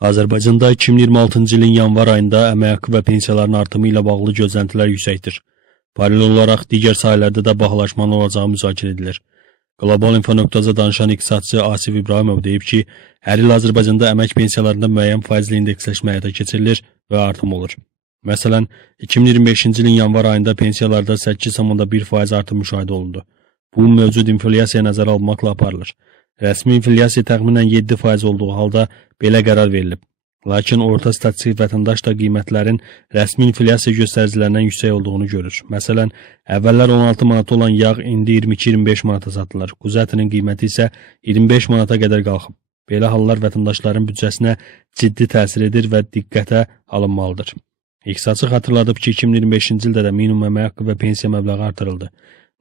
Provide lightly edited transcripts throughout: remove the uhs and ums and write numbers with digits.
Azərbaycanda 2026-cı ilin yanvar ayında əmək haqqı və pensiyaların artımı ilə bağlı gözləntilər yüksəkdir. Paralel olaraq digər sahələrdə də bahalaşmanın olacağı müzakirə edilir. Qlobal Info.za danışan iqtisadçı Asif İbrahimov deyib ki, hər il Azərbaycanda əmək pensiyalarında müəyyən faizli indeksləşmə həyata keçirilir və artım olur. Məsələn, 2025-ci ilin yanvar ayında pensiyalarda 8,1% artım müşahidə olundu. Bu, mövcud inflyasiyaya nəzərə alınmaqla aparılır. Rəsmi inflyasiya təxminən 7% olduğu halda belə qərar verilib. Lakin orta statistik vətəndaş da qiymətlərin rəsmi inflyasiya göstəricilərindən yüksək olduğunu görür. Məsələn, əvvəllər 16 manat olan yağ indi 22-25 manata satılır. Quzu ətinin qiyməti isə 25 manata qədər qalxıb. Belə hallar vətəndaşların büdcəsinə ciddi təsir edir və diqqətə alınmalıdır. İqtisadçı xatırladıb ki, 2025-ci ildə də minimum əmək haqqı və pensiya məbləği artırıldı.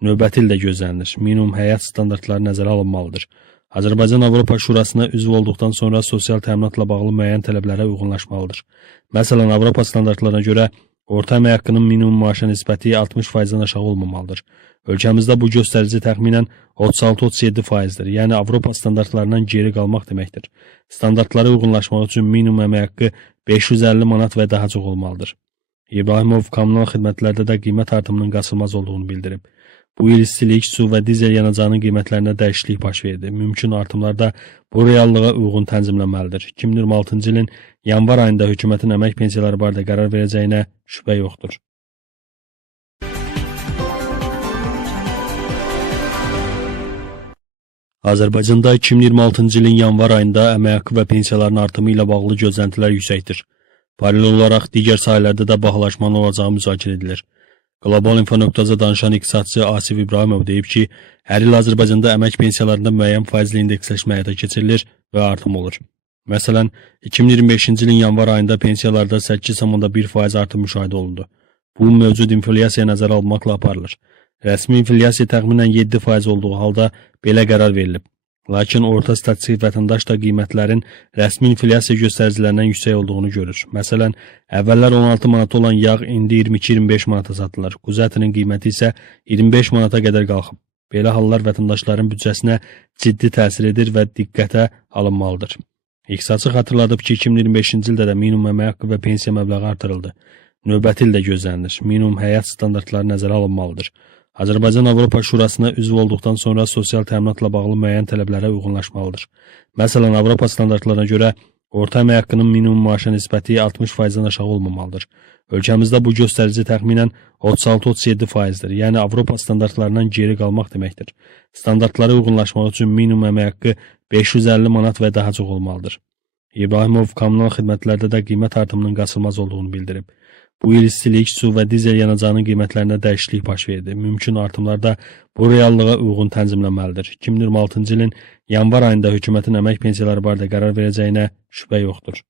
Növbəti ildə gözlənilir. Minimum həyat standartları nəzərə alınmalıdır. Azərbaycan Avropa Şurasına üzv olduqdan sonra sosial təminatla bağlı müəyyən tələblərə uyğunlaşmalıdır. Məsələn, Avropa standartlarına görə orta əmək haqqının minimum maaşa nisbəti 60%-dən aşağı olmamalıdır. Ölkəmizdə bu göstərici təxminən 36-37%-dir, yəni Avropa standartlarından geri qalmaq deməkdir. Standartlara uyğunlaşmaq üçün minimum əmək haqqı 550 manat və daha çox olmalıdır. İbrahimov kommunal xidmətlərdə də qiymət artımının qaçılmaz olduğunu bildirib. Bu il istilik, su və dizel yanacağının qiymətlərində dəyişiklik baş verdi. Mümkün artımlar da bu reallığa uyğun tənzimlənməlidir. 2026-cı ilin yanvar ayında hökumətin əmək pensiyaları barədə qərar verəcəyinə şübhə yoxdur. Azərbaycanda 2026-cı ilin yanvar ayında əmək haqqı və pensiyaların artımı ilə bağlı gözləntilər yüksəkdir. Paralel olaraq digər sahələrdə də bahalaşmanın olacağı müzakirə edilir. Qlobal Info.za danışan iqtisadçı Asif İbrahimov deyib ki, hər il Azərbaycanda əmək pensiyalarında müəyyən faizli indeksləşmə həyata keçirilir və artım olur. Məsələn, 2025-ci ilin yanvar ayında pensiyalarda 8,1% artım müşahidə olundu. Bu, mövcud inflyasiyaya nəzərə alınmaqla aparılır. Rəsmi inflyasiya təxminən 7% olduğu halda belə qərar verilib. Lakin orta statistik vətəndaş da qiymətlərin rəsmi inflyasiya göstəricilərindən yüksək olduğunu görür. Məsələn, əvvəllər 16 manat olan yağ indi 22-25 manata satılır. Quzu ətinin qiyməti isə 25 manata qədər qalxıb. Belə hallar vətəndaşların büdcəsinə ciddi təsir edir və diqqətə alınmalıdır. İqtisadçı xatırladıb ki, 2025-ci ildə də minimum əmək haqqı və pensiya məbləği artırıldı. Növbəti ildə gözlənilir. Minimum həyat standartları nəzərə alınmalıdır. Azərbaycan Avropa Şurasına üzv olduqdan sonra sosial təminatla bağlı müəyyən tələblərə uyğunlaşmalıdır. Məsələn, Avropa standartlarına görə orta əmək haqqının minimum maaşa nisbəti 60%-dən aşağı olmamalıdır. Ölkəmizdə bu göstərici təxminən 36-37%-dir, yəni Avropa standartlarından geri qalmaq deməkdir. Standartlara uyğunlaşmaq üçün minimum əmək haqqı 550 manat və daha çox olmalıdır. İbrahimov kommunal xidmətlərdə də qiymət artımının qaçılmaz olduğunu bildirib. Bu il istilik, su və dizel yanacağının qiymətlərində dəyişiklik baş verdi. Mümkün artımlar da bu reallığa uyğun tənzimlənməlidir. 2026-cı ilin yanvar ayında hökumətin əmək pensiyaları barədə qərar verəcəyinə şübhə yoxdur.